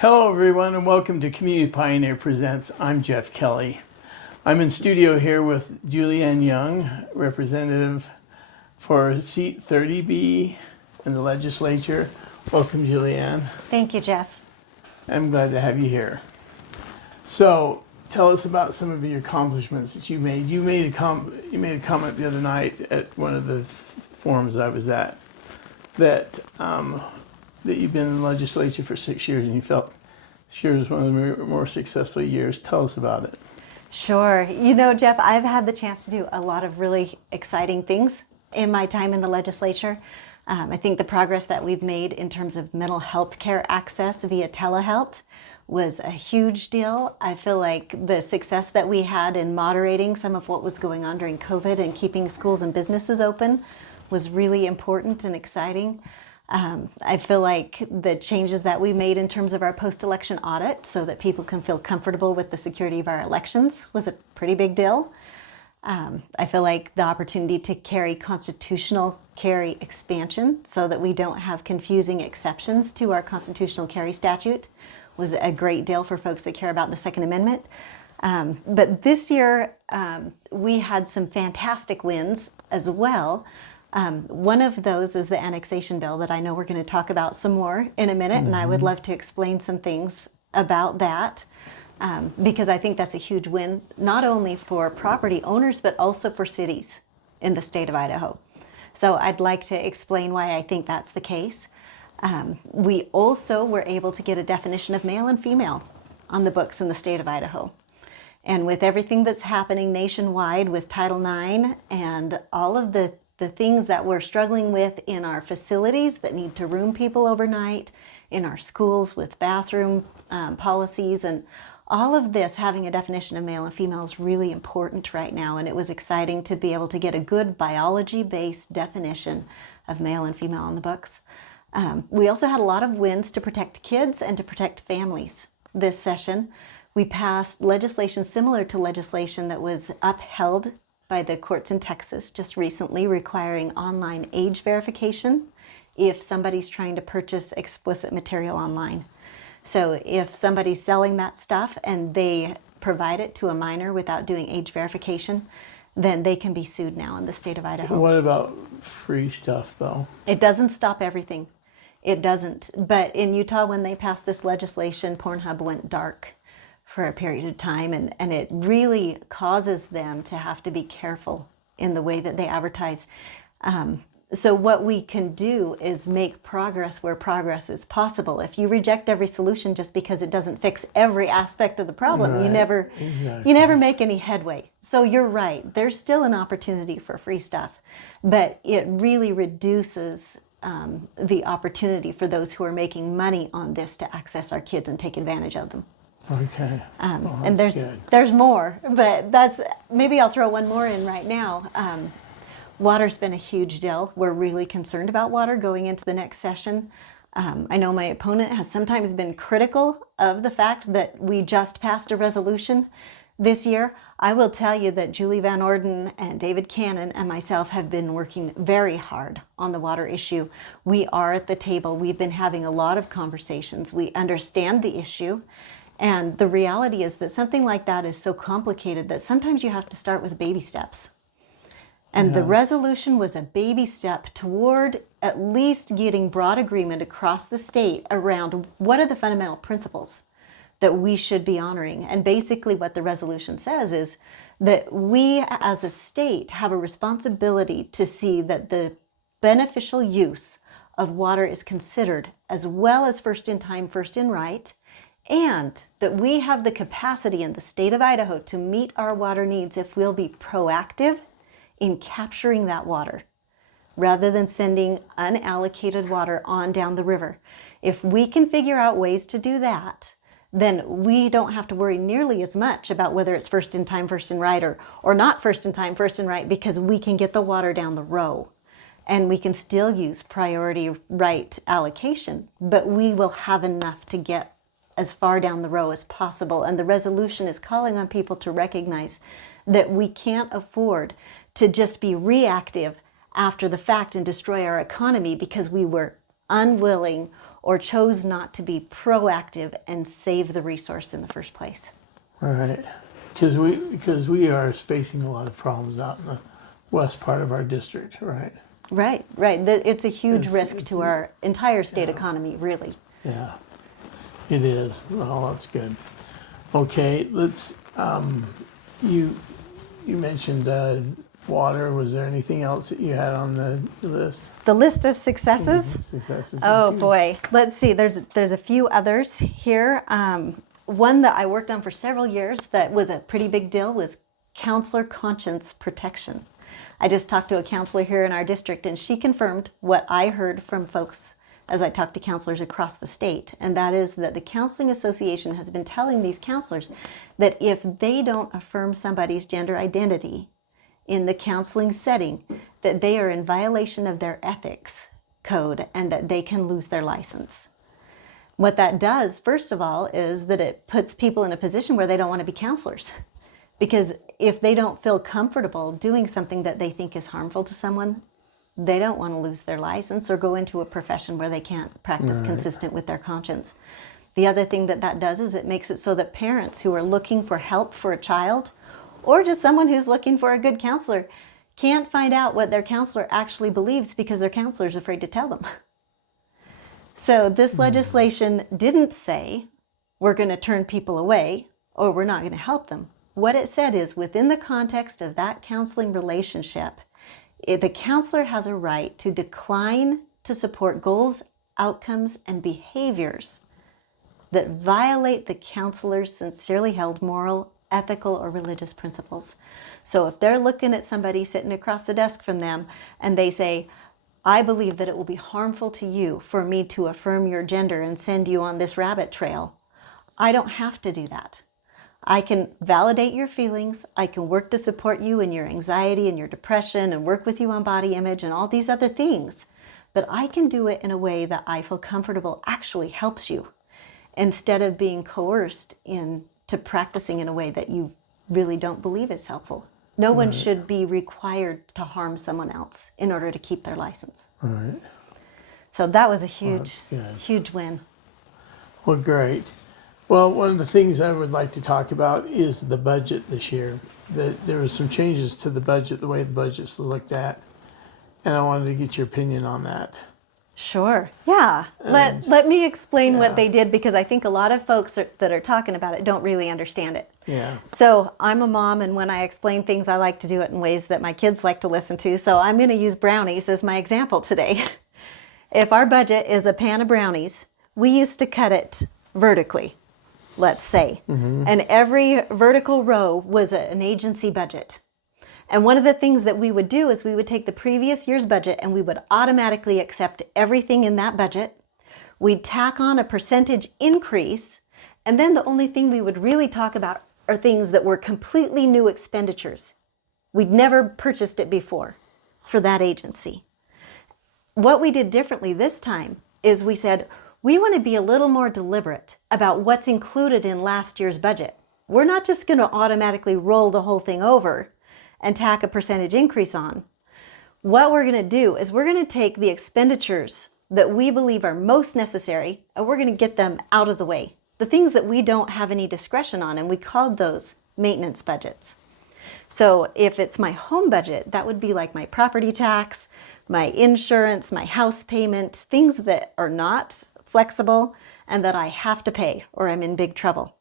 Hello everyone and welcome to Community Pioneer Presents. I'm Jeff Kelly. I'm in studio here with Julianne Young, representative for seat 30B in the legislature. Welcome, Julianne. Thank you, Jeff. I'm glad to have you here. So tell us about some of your accomplishments that you made. You made a comment the other night at one of the forums I was at that you've been in the legislature for 6 years and you felt this year was one of the more successful years. Tell us about it. Sure. You know, Jeff, I've had the chance to do a lot of really exciting things in my time in the legislature. I think the progress that we've made in terms of mental health care access via telehealth was a huge deal. I feel like the success that we had in moderating some of what was going on during COVID and keeping schools and businesses open was really important and exciting. I feel like the changes that we made in terms of our post-election audit so that people can feel comfortable with the security of our elections was a pretty big deal. I feel like the opportunity to carry constitutional carry expansion so that we don't have confusing exceptions to our constitutional carry statute was a great deal for folks that care about the Second Amendment. But this year, we had some fantastic wins as well. One of those is the annexation bill that I know we're going to talk about some more in a minute, and I would love to explain some things about that because I think that's a huge win, not only for property owners, but also for cities in the state of Idaho. So I'd like to explain why I think that's the case. We also were able to get a definition of male and female on the books in the state of Idaho. And with everything that's happening nationwide with Title IX and all of the things that we're struggling with in our facilities that need to room people overnight, in our schools with bathroom policies, and all of this, having a definition of male and female is really important right now. And it was exciting to be able to get a good biology-based definition of male and female on the books. We also had a lot of wins to protect kids and to protect families this session. We passed legislation similar to legislation that was upheld by the courts in Texas just recently, requiring online age verification if somebody's trying to purchase explicit material online. So if somebody's selling that stuff and they provide it to a minor without doing age verification, then they can be sued now in the state of Idaho. What about free stuff, though? It doesn't stop everything. It doesn't. But in Utah, when they passed this legislation, Pornhub went dark for a period of time, and it really causes them to have to be careful in the way that they advertise. So what we can do is make progress where progress is possible. If you reject every solution just because it doesn't fix every aspect of the problem, Right. you never make any headway. So you're right, there's still an opportunity for free stuff, but it really reduces the opportunity for those who are making money on this to access our kids and take advantage of them. Okay. Well, And that's good. there's more, but maybe I'll throw one more in right now. Water's been a huge deal. We're really concerned about water going into the next session. I know my opponent has sometimes been critical of the fact that we just passed a resolution this year. I will tell you that Julie Van Orden and David Cannon and myself have been working very hard on the water issue. We are at the table. We've been having a lot of conversations. We understand the issue. And the reality is that something like that is so complicated that sometimes you have to start with baby steps. And the resolution was a baby step toward at least getting broad agreement across the state around what are the fundamental principles that we should be honoring. And basically what the resolution says is that we as a state have a responsibility to see that the beneficial use of water is considered, as well as first in time, first in right, and that we have the capacity in the state of Idaho to meet our water needs if we'll be proactive in capturing that water rather than sending unallocated water on down the river. If we can figure out ways to do that, then we don't have to worry nearly as much about whether it's first in time, first in right, or not first in time, first in right, because we can get the water down the row. And we can still use priority right allocation, but we will have enough to get as far down the row as possible. And the resolution is calling on people to recognize that we can't afford to just be reactive after the fact and destroy our economy because we were unwilling or chose not to be proactive and save the resource in the first place. All right. Because we are facing a lot of problems out in the west part of our district, right? Right. It's a huge risk to our entire state economy, really. Yeah, it is. Well, that's good. Okay, let's, you mentioned water. Was there anything else that you had on the list? The list of successes? Successes. Oh boy, let's see. There's a few others here. One that I worked on for several years that was a pretty big deal was counselor conscience protection. I just talked to a counselor here in our district, and she confirmed what I heard from folks as I talked to counselors across the state, and that is that the Counseling Association has been telling these counselors that if they don't affirm somebody's gender identity in the counseling setting, that they are in violation of their ethics code and that they can lose their license. What that does, first of all, is that it puts people in a position where they don't want to be counselors. Because if they don't feel comfortable doing something that they think is harmful to someone, they don't want to lose their license or go into a profession where they can't practice consistent with their conscience. The other thing that does is it makes it so that parents who are looking for help for a child, or just someone who's looking for a good counselor, can't find out what their counselor actually believes because their counselor is afraid to tell them. So this legislation didn't say we're going to turn people away or we're not going to help them. What it said is within the context of that counseling relationship, the counselor has a right to decline to support goals, outcomes, and behaviors that violate the counselor's sincerely held moral, ethical, or religious principles. So if they're looking at somebody sitting across the desk from them and they say, I believe that it will be harmful to you for me to affirm your gender and send you on this rabbit trail, I don't have to do that. I can validate your feelings. I can work to support you in your anxiety and your depression and work with you on body image and all these other things. But I can do it in a way that I feel comfortable actually helps you instead of being coerced into practicing in a way that you really don't believe is helpful. No one should be required to harm someone else in order to keep their license. All right. So that was a huge win. Well, great. Well, one of the things I would like to talk about is the budget this year. There were some changes to the budget, the way the budget's looked at, and I wanted to get your opinion on that. Sure. Yeah. Let me explain what they did, because I think a lot of folks that are talking about it don't really understand it. Yeah. So I'm a mom, and when I explain things, I like to do it in ways that my kids like to listen to. So I'm going to use brownies as my example today. If our budget is a pan of brownies, we used to cut it vertically, let's say. And every vertical row was an agency budget. And one of the things that we would do is we would take the previous year's budget and we would automatically accept everything in that budget. We'd tack on a percentage increase, and then the only thing we would really talk about are things that were completely new expenditures. We'd never purchased it before for that agency. What we did differently this time is we said, we want to be a little more deliberate about what's included in last year's budget. We're not just going to automatically roll the whole thing over and tack a percentage increase on. What we're going to do is we're going to take the expenditures that we believe are most necessary and we're going to get them out of the way. The things that we don't have any discretion on, and we called those maintenance budgets. So if it's my home budget, that would be like my property tax, my insurance, my house payment, things that are not flexible and that I have to pay or I'm in big trouble.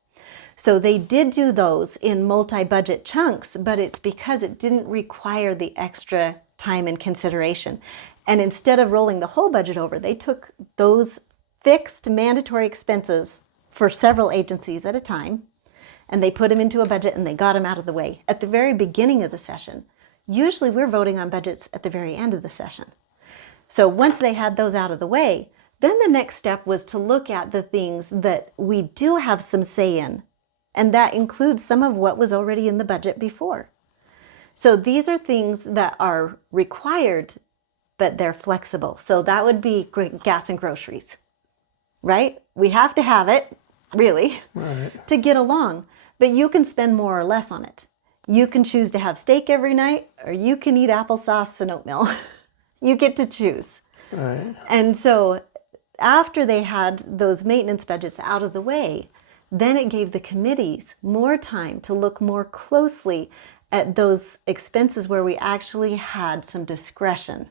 So they did do those in multi-budget chunks, but it's because it didn't require the extra time and consideration. And instead of rolling the whole budget over, they took those fixed mandatory expenses for several agencies at a time, and they put them into a budget and they got them out of the way at the very beginning of the session. Usually we're voting on budgets at the very end of the session. So once they had those out of the way, then the next step was to look at the things that we do have some say in. And that includes some of what was already in the budget before. So these are things that are required, but they're flexible. So that would be gas and groceries, right? We have to have it, really, to get along. But you can spend more or less on it. You can choose to have steak every night, or you can eat applesauce and oatmeal. You get to choose. Right. And so after they had those maintenance budgets out of the way, then it gave the committees more time to look more closely at those expenses where we actually had some discretion.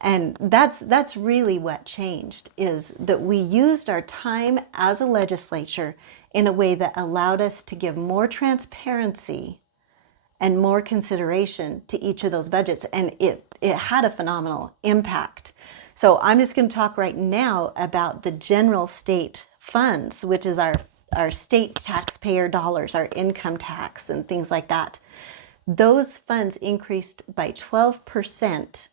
And that's really what changed, is that we used our time as a legislature in a way that allowed us to give more transparency and more consideration to each of those budgets. And it had a phenomenal impact. So I'm just going to talk right now about the general state funds, which is our state taxpayer dollars, our income tax and things like that. Those funds increased by 12%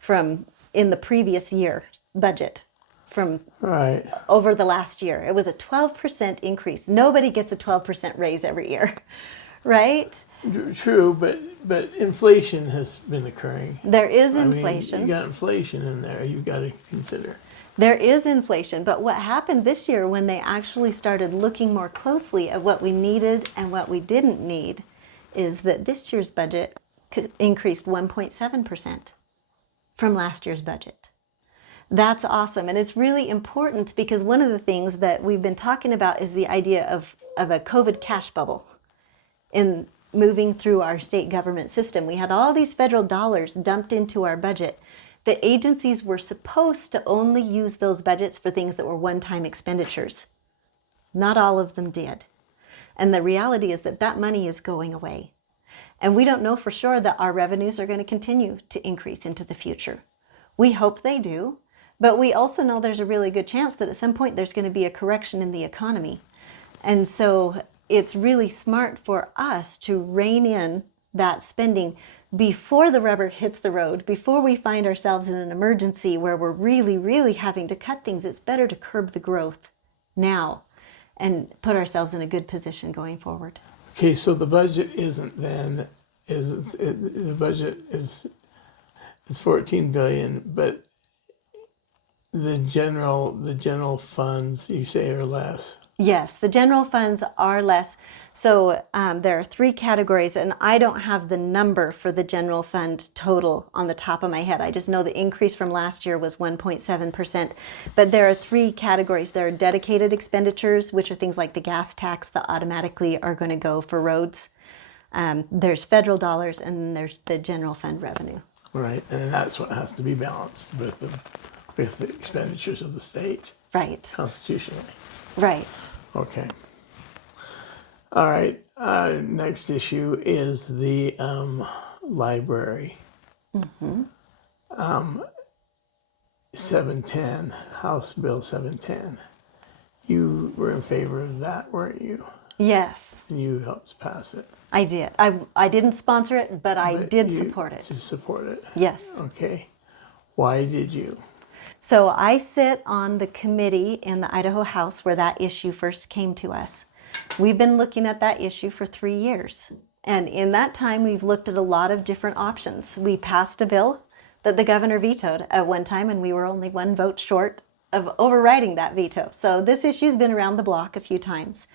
from in the previous year budget from Right. over the last year. It was a 12% increase. Nobody gets a 12% raise every year, right? True, but inflation has been occurring. There is I mean, inflation. you got inflation in there. You've got to consider. There is inflation, but what happened this year when they actually started looking more closely at what we needed and what we didn't need is that this year's budget increased 1.7% from last year's budget. That's awesome, and it's really important because one of the things that we've been talking about is the idea of a COVID cash bubble in moving through our state government system. We had all these federal dollars dumped into our budget. The agencies were supposed to only use those budgets for things that were one-time expenditures. Not all of them did. And the reality is that that money is going away. And we don't know for sure that our revenues are going to continue to increase into the future. We hope they do, but we also know there's a really good chance that at some point there's going to be a correction in the economy. And so it's really smart for us to rein in that spending before the rubber hits the road, before we find ourselves in an emergency where we're really, really having to cut things. It's better to curb the growth now and put ourselves in a good position going forward. Okay, so the budget isn't then, the budget is 14 billion, but the general funds you say are less. Yes, the general funds are less. So there are three categories, and I don't have the number for the general fund total on the top of my head. I just know the increase from last year was 1.7%. But there are three categories. There are dedicated expenditures, which are things like the gas tax that automatically are going to go for roads. There's federal dollars, and then there's the general fund revenue. Right, and that's what has to be balanced with the expenditures of the state. Right. Constitutionally. Right. Okay. All right. Next issue is the library. 710, House Bill 710. You were in favor of that, weren't you? Yes, And you helped pass it. I did. I didn't sponsor it, but I did You support it. Just support it. Yes. Okay. Why did you? So I sit on the committee in the Idaho House where that issue first came to us. We've been looking at that issue for 3 years. And in that time, we've looked at a lot of different options. We passed a bill that the governor vetoed at one time, and we were only one vote short of overriding that veto. So this issue's been around the block a few times.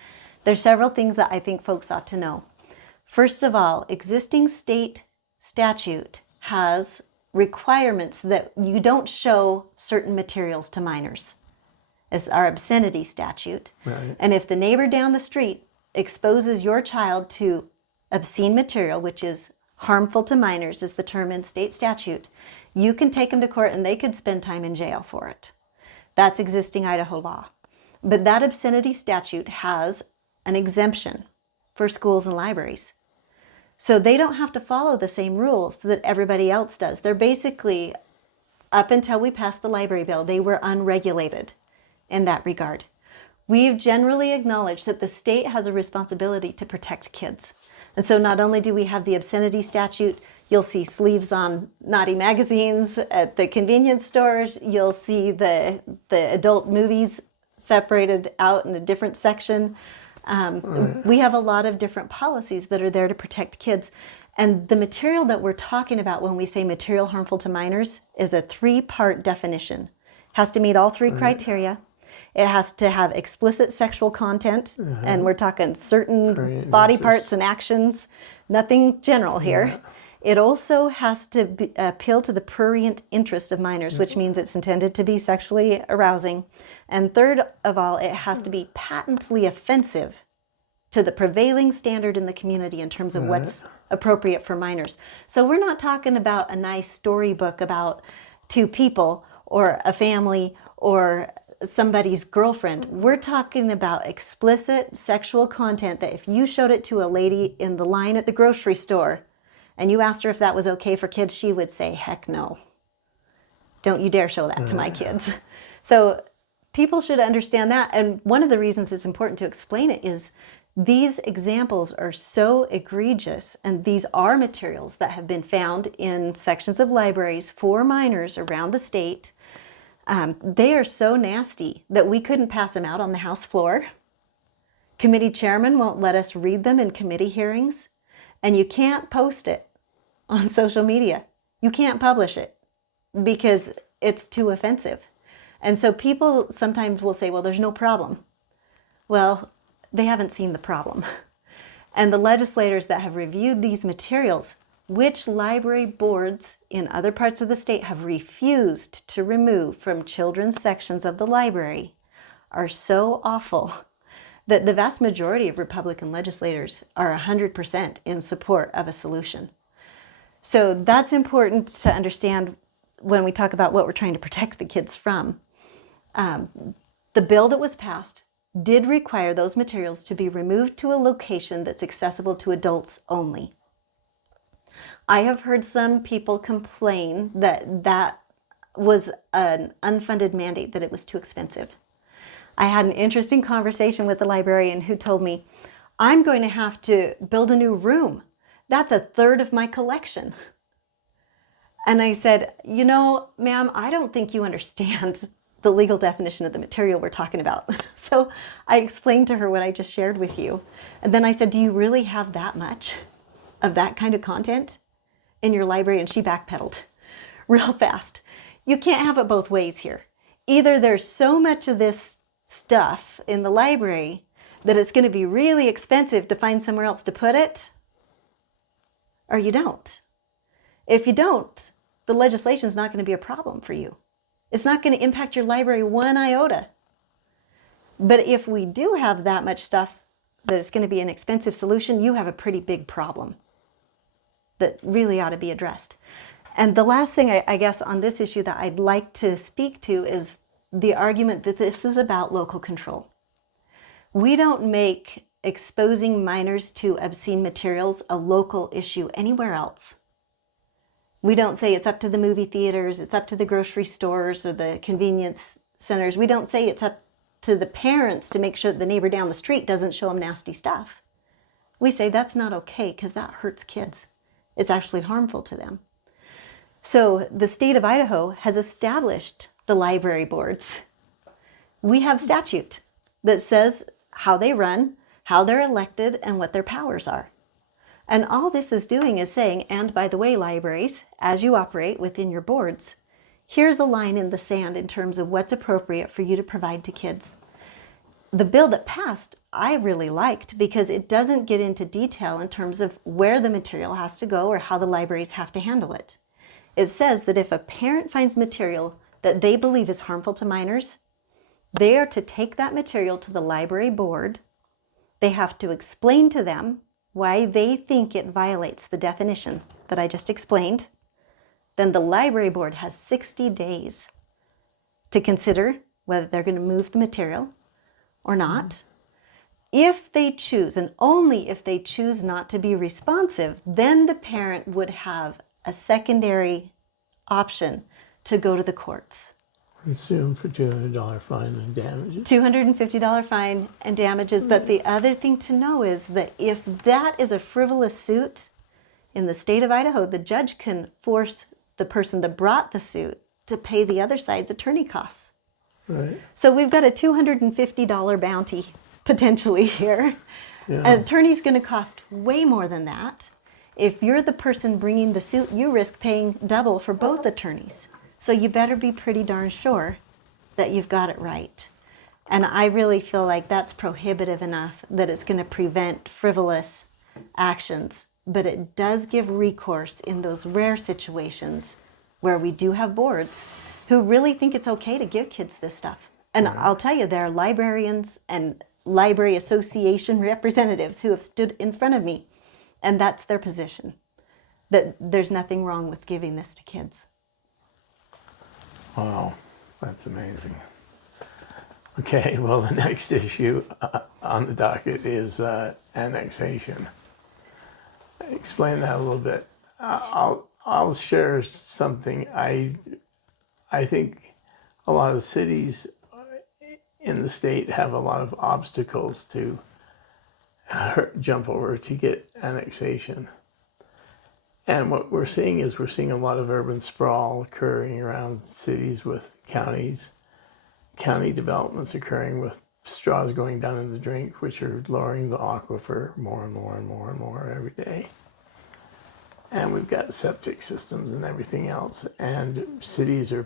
There's several things that I think folks ought to know. First of all, existing state statute has requirements that you don't show certain materials to minors. It's our obscenity statute. Right. And if the neighbor down the street exposes your child to obscene material, which is harmful to minors, is the term in state statute, you can take them to court and they could spend time in jail for it. That's existing Idaho law. But that obscenity statute has an exemption for schools and libraries. So they don't have to follow the same rules that everybody else does. They're basically, up until we passed the library bill, they were unregulated in that regard. We've generally acknowledged that the state has a responsibility to protect kids. And so not only do we have the obscenity statute, you'll see sleeves on naughty magazines at the convenience stores. You'll see the adult movies separated out in a different section. We have a lot of different policies that are there to protect kids. And the material that we're talking about when we say material harmful to minors is a 3-part definition. Has to meet all 3 criteria. It has to have explicit sexual content, and we're talking certain body parts and actions, nothing general here. It also has to appeal to the prurient interest of minors, which means it's intended to be sexually arousing. And third of all, it has to be patently offensive to the prevailing standard in the community in terms of what's appropriate for minors. So we're not talking about a nice storybook about two people or a family or somebody's girlfriend. We're talking about explicit sexual content that if you showed it to a lady in the line at the grocery store and you asked her if that was okay for kids, she would say, heck no. Don't you dare show that to my kids. So people should understand that. And one of the reasons it's important to explain it is these examples are so egregious, and these are materials that have been found in sections of libraries for minors around the state. They are so nasty that we couldn't pass them out on the House floor. Committee chairman won't let us read them in committee hearings. And you can't post it on social media. You can't publish it because it's too offensive. And so people sometimes will say, well, there's no problem. Well, they haven't seen the problem. And the legislators that have reviewed these materials, which library boards in other parts of the state have refused to remove from children's sections of the library, are so awful that the vast majority of Republican legislators are 100% in support of a solution. So that's important to understand when we talk about what we're trying to protect the kids from. The bill that was passed did require those materials to be removed to a location that's accessible to adults only. I have heard some people complain that that was an unfunded mandate, that it was too expensive. I had an interesting conversation with a librarian who told me, I'm going to have to build a new room. That's a third of my collection. And I said, you know, ma'am, I don't think you understand the legal definition of the material we're talking about. So I explained to her what I just shared with you. And then I said, do you really have that much of that kind of content in your library? And she backpedaled real fast. You can't have it both ways here. Either there's so much of this stuff in the library that it's going to be really expensive to find somewhere else to put it, or you don't. If you don't, the legislation is not going to be a problem for you. It's not going to impact your library one iota. But if we do have that much stuff that it's going to be an expensive solution, you have a pretty big problem that really ought to be addressed. And the last thing I guess on this issue that I'd like to speak to is the argument that this is about local control. We don't make exposing minors to obscene materials a local issue anywhere else. We don't say it's up to the movie theaters, it's up to the grocery stores or the convenience centers. We don't say it's up to the parents to make sure that the neighbor down the street doesn't show them nasty stuff. We say that's not okay because that hurts kids. It's actually harmful to them. So the state of Idaho has established the library boards. We have statute that says how they run, how they're elected, and what their powers are. And all this is doing is saying, and by the way, libraries, as you operate within your boards, here's a line in the sand in terms of what's appropriate for you to provide to kids. The bill that passed, I really liked because it doesn't get into detail in terms of where the material has to go or how the libraries have to handle it. It says that if a parent finds material that they believe is harmful to minors, they are to take that material to the library board. They have to explain to them why they think it violates the definition that I just explained. Then the library board has 60 days to consider whether they're going to move the material or not. If they choose, and only if they choose not to be responsive, then the parent would have a secondary option to go to the courts. Assume for $200 fine and damages. $250 fine and damages. But the other thing to know is that if that is a frivolous suit in the state of Idaho, the judge can force the person that brought the suit to pay the other side's attorney costs. Right. So we've got a $250 bounty potentially here. Yeah. An attorney's going to cost way more than that. If you're the person bringing the suit, you risk paying double for both attorneys. So you better be pretty darn sure that you've got it right. And I really feel like that's prohibitive enough that it's going to prevent frivolous actions but it does give recourse in those rare situations where we do have boards who really think it's okay to give kids this stuff. And I'll tell you, there are librarians and library association representatives who have stood in front of me, and that's their position, that there's nothing wrong with giving this to kids. Wow, that's amazing. Okay, well, the next issue on the docket is annexation. Explain that a little bit. I'll share something. I think a lot of cities in the state have a lot of obstacles to jump over to get annexation. And what we're seeing is a lot of urban sprawl occurring around cities with counties, county developments occurring with straws going down in the drink, which are lowering the aquifer more and more and more and more every day. And we've got septic systems and everything else. And cities are,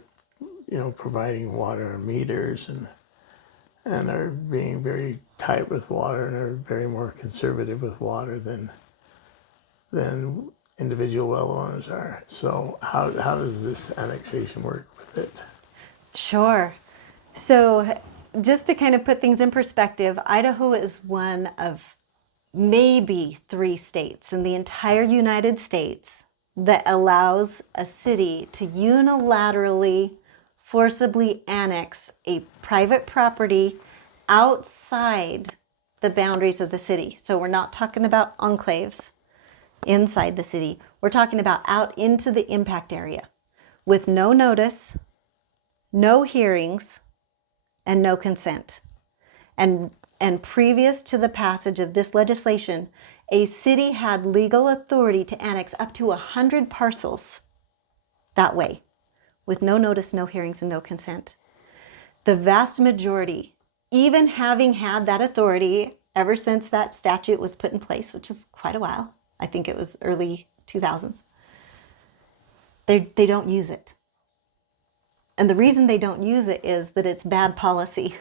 providing water meters and are being very tight with water and are very more conservative with water than individual well owners are. So how does this annexation work with it? Sure. So just to kind of put things in perspective, Idaho is one of maybe 3 states in the entire United States that allows a city to unilaterally, forcibly annex a private property outside the boundaries of the city. So we're not talking about enclaves inside the city. We're talking about out into the impact area with no notice, no hearings, and no consent. And previous to the passage of this legislation, a city had legal authority to annex up to 100 parcels that way, with no notice, no hearings, and no consent. The vast majority, even having had that authority ever since that statute was put in place, which is quite a while, I think it was early 2000s, they don't use it. And the reason they don't use it is that it's bad policy.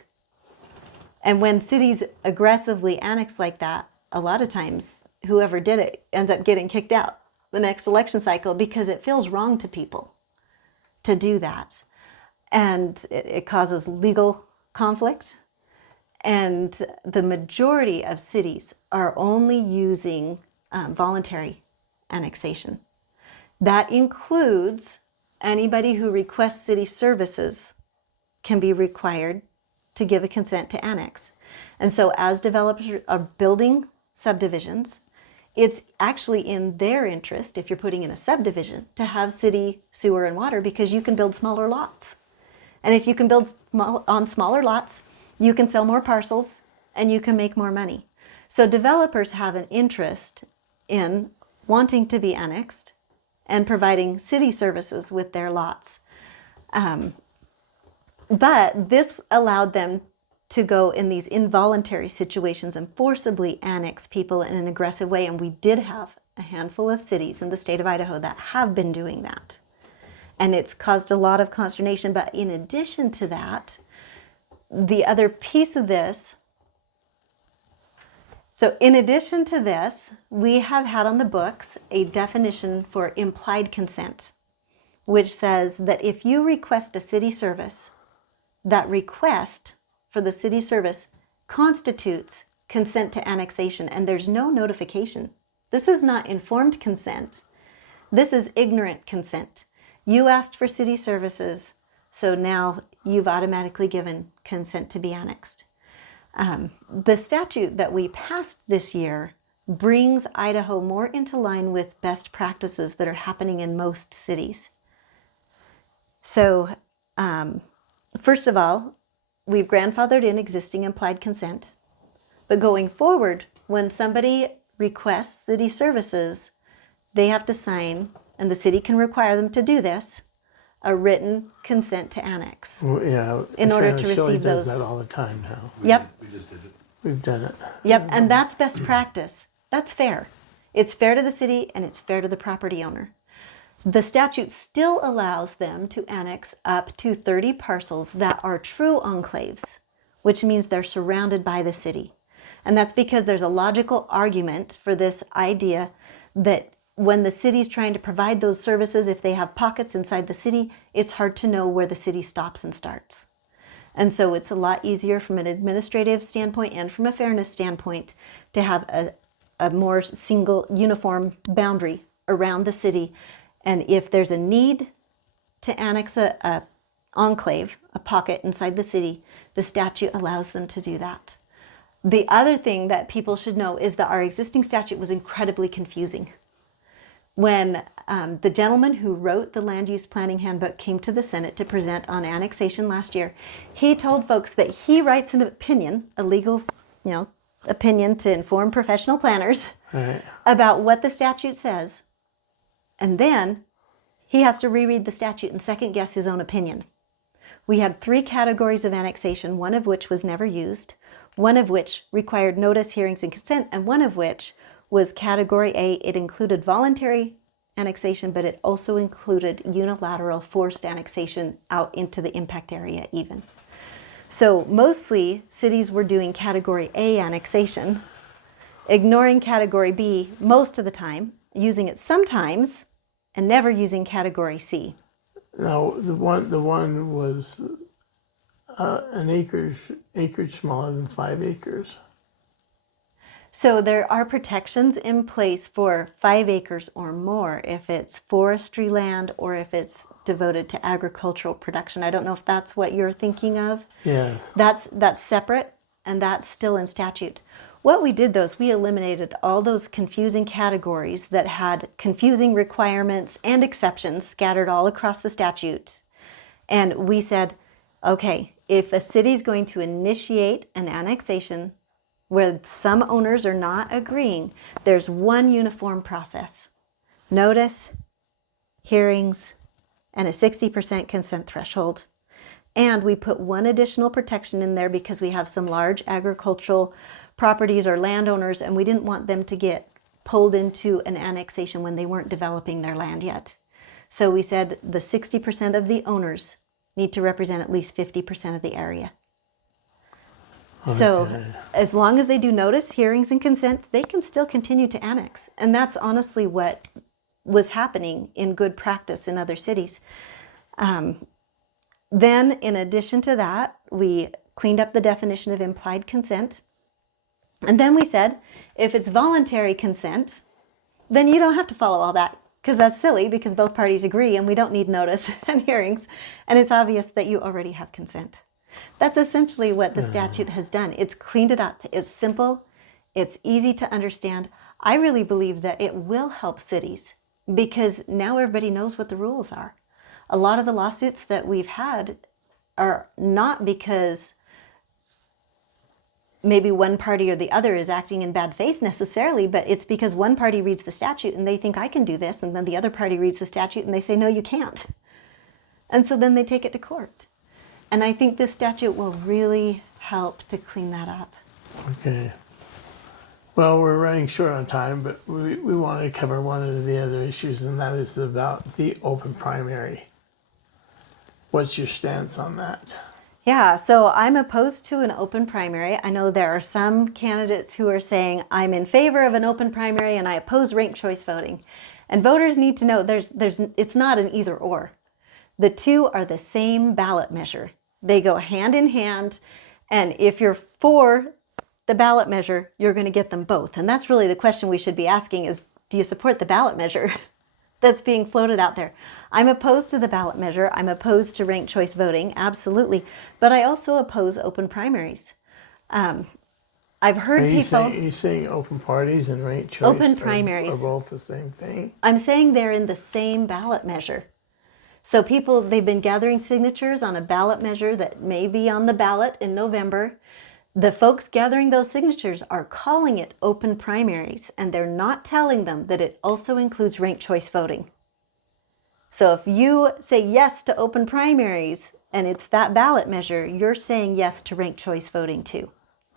And when cities aggressively annex like that, a lot of times whoever did it ends up getting kicked out the next election cycle because it feels wrong to people to do that. And it causes legal conflict. And the majority of cities are only using voluntary annexation. That includes anybody who requests city services can be required to give a consent to annex. And so as developers are building subdivisions, it's actually in their interest, if you're putting in a subdivision, to have city sewer and water because you can build smaller lots. And if you can build on smaller lots, you can sell more parcels and you can make more money. So developers have an interest in wanting to be annexed and providing city services with their lots. But this allowed them to go in these involuntary situations and forcibly annex people in an aggressive way. And we did have a handful of cities in the state of Idaho that have been doing that. And it's caused a lot of consternation. But in addition to that, the other piece of this, so in addition to this, we have had on the books a definition for implied consent, which says that if you request a city service, that request for the city service constitutes consent to annexation, and there's no notification. This is not informed consent. This is ignorant consent. You asked for city services, so now you've automatically given consent to be annexed. The statute that we passed this year brings Idaho more into line with best practices that are happening in most cities. So, first of all, we've grandfathered in existing implied consent. But going forward, when somebody requests city services, they have to sign, and the city can require them to do this, a written consent to annex. Well, yeah, in order to Shelley receive does those. that all the time now. Yep. We just did it. We've done it. Yep, and that's best practice. That's fair. It's fair to the city and it's fair to the property owner. The statute still allows them to annex up to 30 parcels that are true enclaves, which means they're surrounded by the city. And that's because there's a logical argument for this idea that when the city's trying to provide those services, if they have pockets inside the city, it's hard to know where the city stops and starts. And so it's a lot easier from an administrative standpoint and from a fairness standpoint to have a more single uniform boundary around the city. And if there's a need to annex a enclave, a pocket inside the city, the statute allows them to do that. The other thing that people should know is that our existing statute was incredibly confusing. When the gentleman who wrote the land use planning handbook came to the Senate to present on annexation last year, he told folks that he writes an opinion, a legal, opinion to inform professional planners about what the statute says. And then he has to reread the statute and second guess his own opinion. We had 3 categories of annexation, one of which was never used, one of which required notice, hearings, and consent, and one of which was category A. It included voluntary annexation, but it also included unilateral forced annexation out into the impact area even. So mostly cities were doing category A annexation, ignoring category B most of the time, using it sometimes, and never using category C. No, the one was an acreage smaller than 5 acres. So there are protections in place for 5 acres or more if it's forestry land or if it's devoted to agricultural production. I don't know if that's what you're thinking of. Yes. That's separate, and that's still in statute. What we did though is we eliminated all those confusing categories that had confusing requirements and exceptions scattered all across the statute. And we said, okay, if a city's going to initiate an annexation where some owners are not agreeing, there's one uniform process. Notice, hearings, and a 60% consent threshold. And we put one additional protection in there because we have some large agricultural properties or landowners, and we didn't want them to get pulled into an annexation when they weren't developing their land yet. So we said the 60% of the owners need to represent at least 50% of the area. Okay. So as long as they do notice, hearings, and consent, they can still continue to annex. And that's honestly what was happening in good practice in other cities. Then in addition to that, we cleaned up the definition of implied consent. And then we said, if it's voluntary consent, then you don't have to follow all that, because that's silly, because both parties agree and we don't need notice and hearings. And it's obvious that you already have consent. That's essentially what the statute has done. It's cleaned it up. It's simple. It's easy to understand. I really believe that it will help cities because now everybody knows what the rules are. A lot of the lawsuits that we've had are not because maybe one party or the other is acting in bad faith necessarily, but it's because one party reads the statute and they think I can do this, and then the other party reads the statute and they say, no, you can't. And so then they take it to court. And I think this statute will really help to clean that up. Okay. Well, we're running short on time, but we want to cover one of the other issues, and that is about the open primary. What's your stance on that? Yeah, so I'm opposed to an open primary. I know there are some candidates who are saying I'm in favor of an open primary and I oppose ranked choice voting. And voters need to know it's not an either or. The two are the same ballot measure. They go hand in hand, and if you're for the ballot measure, you're going to get them both. And that's really the question we should be asking is, do you support the ballot measure that's being floated out there? I'm opposed to the ballot measure. I'm opposed to ranked choice voting, absolutely. But I also oppose open primaries. I've heard people... You're saying open parties and ranked choice open primaries are both the same thing? I'm saying they're in the same ballot measure. So people, they've been gathering signatures on a ballot measure that may be on the ballot in November. The folks gathering those signatures are calling it open primaries, and they're not telling them that it also includes ranked choice voting. So if you say yes to open primaries and it's that ballot measure, you're saying yes to ranked choice voting too.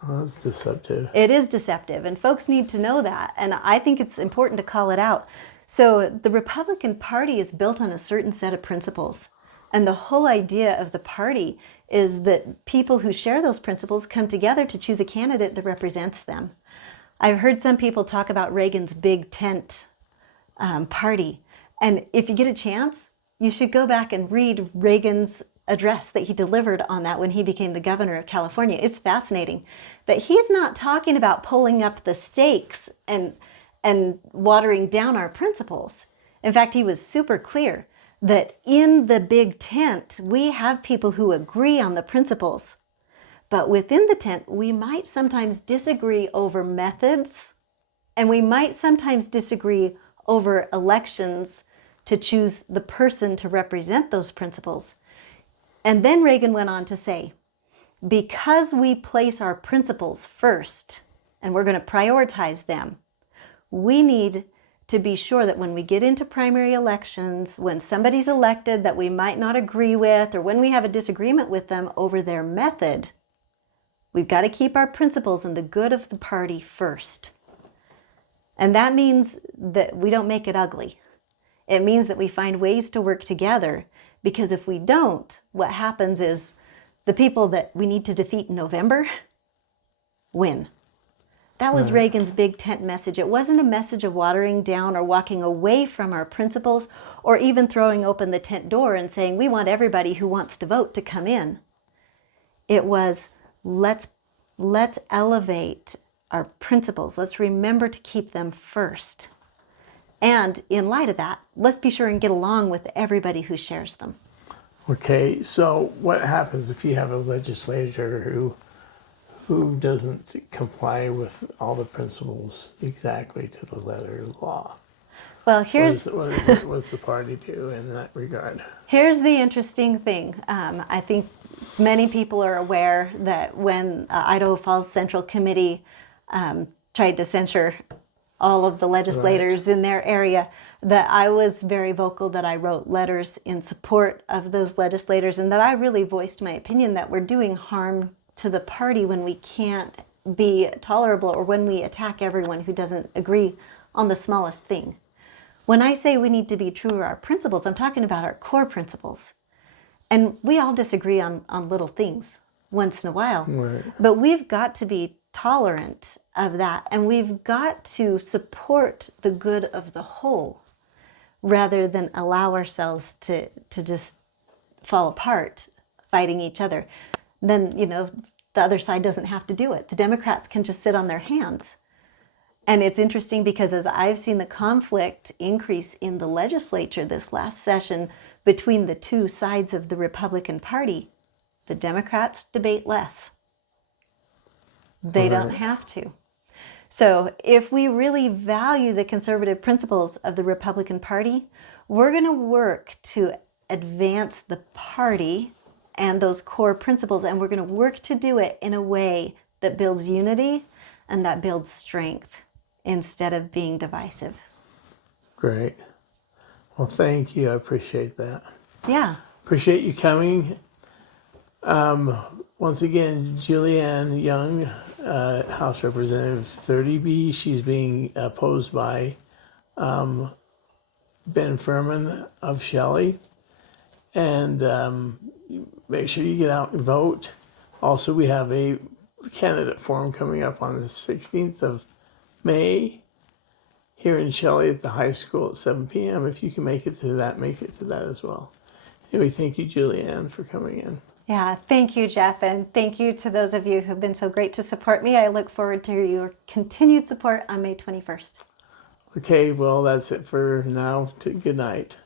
Oh, that's deceptive. It is deceptive, and folks need to know that, and I think it's important to call it out. So the Republican Party is built on a certain set of principles. And the whole idea of the party is that people who share those principles come together to choose a candidate that represents them. I've heard some people talk about Reagan's big tent party. And if you get a chance, you should go back and read Reagan's address that he delivered on that when he became the governor of California. It's fascinating. But he's not talking about pulling up the stakes and watering down our principles. In fact, he was super clear that in the big tent, we have people who agree on the principles. But within the tent, we might sometimes disagree over methods, and we might sometimes disagree over elections to choose the person to represent those principles. And then Reagan went on to say, because we place our principles first, and we're going to prioritize them, we need to be sure that when we get into primary elections, when somebody's elected that we might not agree with, or when we have a disagreement with them over their method, we've got to keep our principles and the good of the party first. And that means that we don't make it ugly. It means that we find ways to work together, because if we don't, what happens is the people that we need to defeat in November win. That was Reagan's big tent message. It wasn't a message of watering down or walking away from our principles, or even throwing open the tent door and saying, we want everybody who wants to vote to come in. It was, let's elevate our principles. Let's remember to keep them first. And in light of that, let's be sure and get along with everybody who shares them. Okay, so what happens if you have a legislator who doesn't comply with all the principles exactly to the letter of the law? Well, what's the party do in that regard? Here's the interesting thing. I think many people are aware that when Idaho Falls Central Committee tried to censure all of the legislators in their area, that I was very vocal, that I wrote letters in support of those legislators, and that I really voiced my opinion that we're doing harm to the party when we can't be tolerable, or when we attack everyone who doesn't agree on the smallest thing. When I say we need to be true to our principles, I'm talking about our core principles. And we all disagree on little things once in a while, but we've got to be tolerant of that, and we've got to support the good of the whole rather than allow ourselves to just fall apart fighting each other. Then, the other side doesn't have to do it. The Democrats can just sit on their hands. And it's interesting because as I've seen the conflict increase in the legislature this last session between the two sides of the Republican Party, the Democrats debate less. They don't have to. So if we really value the conservative principles of the Republican Party, we're going to work to advance the party and those core principles, and we're going to work to do it in a way that builds unity and that builds strength instead of being divisive. Great. Well, thank you. I appreciate that. Yeah. Appreciate you coming. Once again, Julianne Young, House Representative 30B. She's being opposed by Ben Furman of Shelley. And make sure you get out and vote. Also, we have a candidate forum coming up on the 16th of May here in Shelley at the high school at 7 p.m. If you can make it to that, make it to that as well. Anyway, thank you, Julianne, for coming in. Yeah, thank you, Jeff, and thank you to those of you who've been so great to support me. I look forward to your continued support on May 21st. Okay, well, that's it for now. Good night.